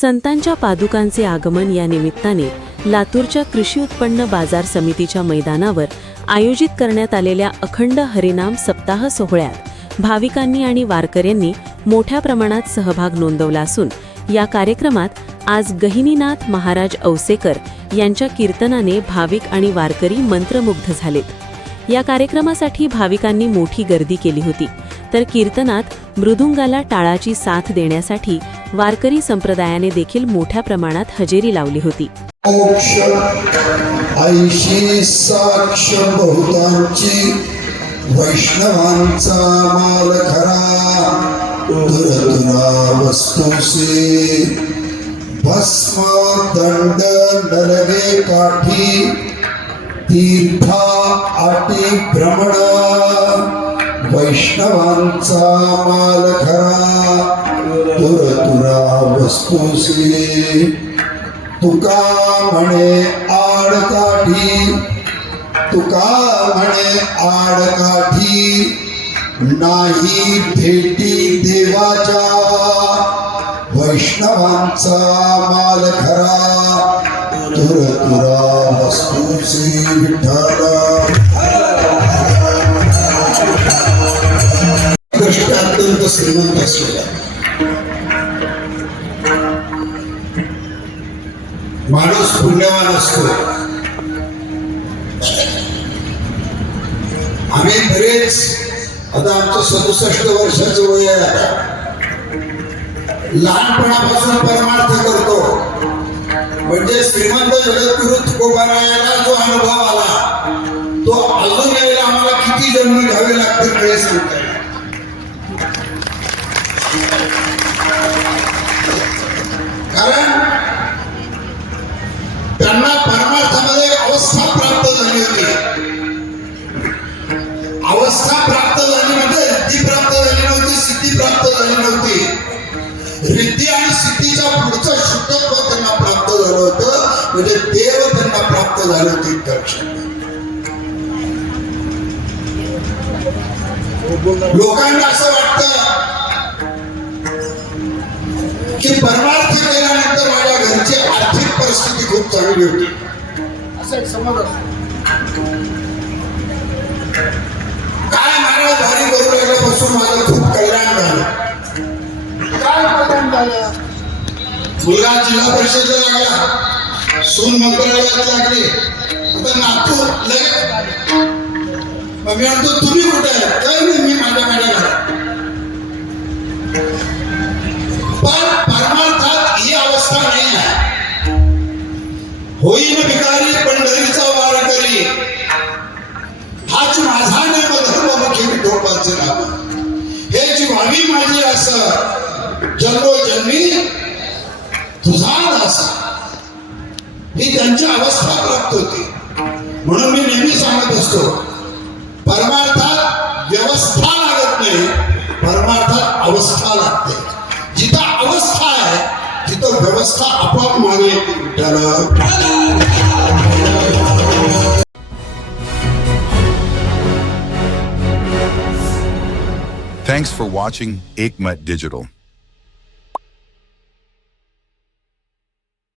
संतांच्या पादुकांचे आगमन या निमित्ताने लातूरच्या कृषी उत्पन्न बाजार समितीच्या मैदानावर आयोजित करण्यात आलेल्या अखंड हरिनाम सप्ताह सोहळ्यात भाविकांनी आणि वारकऱ्यांनी मोठ्या प्रमाणात सहभाग नोंदवला असून या कार्यक्रमात आज गहिनीनाथ महाराज औसेकर यांच्या कीर्तनाने भाविक आणि वारकरी मंत्रमुग्ध झालेत। या कार्यक्रमासाठी भाविकांनी मोठी गर्दी केली होती, तर कीर्तनात मृदुंगाला टाळाची साथ देण्यासाठी वारकरी संप्रदायाने देखील मोठ्या प्रमाणात हजेरी लावली होती। ऐशी साक्ष बहुतांची वैष्णवांचा माल खरा, दुरदुरा वस्तूसे भस्म दंड नरगे काठी, तीर्था आटी भ्रमण वैष्णवांचा माल खरा, दुरदुरा वस्तूसे तुका म्हणे आडकाठी, तुका म्हणे आडकाठी नाही भेटी देवाच्या, वैष्णवांचा माल खरा, दुरदुरा वस्तूसे विठ्ठला। दृष्टी अत्यंत श्रीमंत असलेला माणूस पुण्यवान असतो। आम्ही बरेच आता आमचं 67 वर्षाचं वय आहे, लहानपणापासून परमार्थ करतो। म्हणजे श्रीमंत जगद्गुरु तुकोबारायाला जो अनुभव आला तो अजून यायला आम्हाला किती जन्म घ्यावे लागतील काही सांगता येईल। कारण त्यांना परमार्थामध्ये अवस्था प्राप्त झाली होती। अवस्था प्राप्त झाली म्हणजे रिद्धी प्राप्त झाली नव्हती, सिद्धी प्राप्त झाली नव्हती। रिद्धी आणि सिद्धीच्या पुढचं शुद्धत्व त्यांना प्राप्त झालं होतं, म्हणजे देव त्यांना प्राप्त झाले होते। लोकांना असं वाटतं की परमार्थ केल्यानंतर माझ्या घरची आर्थिक परिस्थिती खूप चांगली होती, असं एक समज असतो। काय महाराज वारी करू लागल्यापासून माझं खूप कल्याण झालं। काय कल्याण झालं? मुलगा जिल्हा परिषदेला लागला, सून मंत्रालयात लागली, आता नातू लगेच। मग मी म्हणतो तुम्ही कुठे आहे? काही नाही, मी माझ्या घरात। पण परमार्थात ही अवस्था नाही आहे। होईन भिकारी पंढरीचा वार करी, हाच माझा नेम धर्ममुखी विठोबाचे नाम, हे जी व्हावी माझी असं जन्मोजन्मी तुझा दास, ही त्यांची अवस्था प्राप्त होती। म्हणून मी नेहमी सांगत असतो, परमार्थात व्यवस्था लागत नाही, परमार्थात अवस्था लागते। जिथं अवस्था आहे तिथं व्यवस्था आपोआप मागे येते। Thanks for watching Ekmat Digital.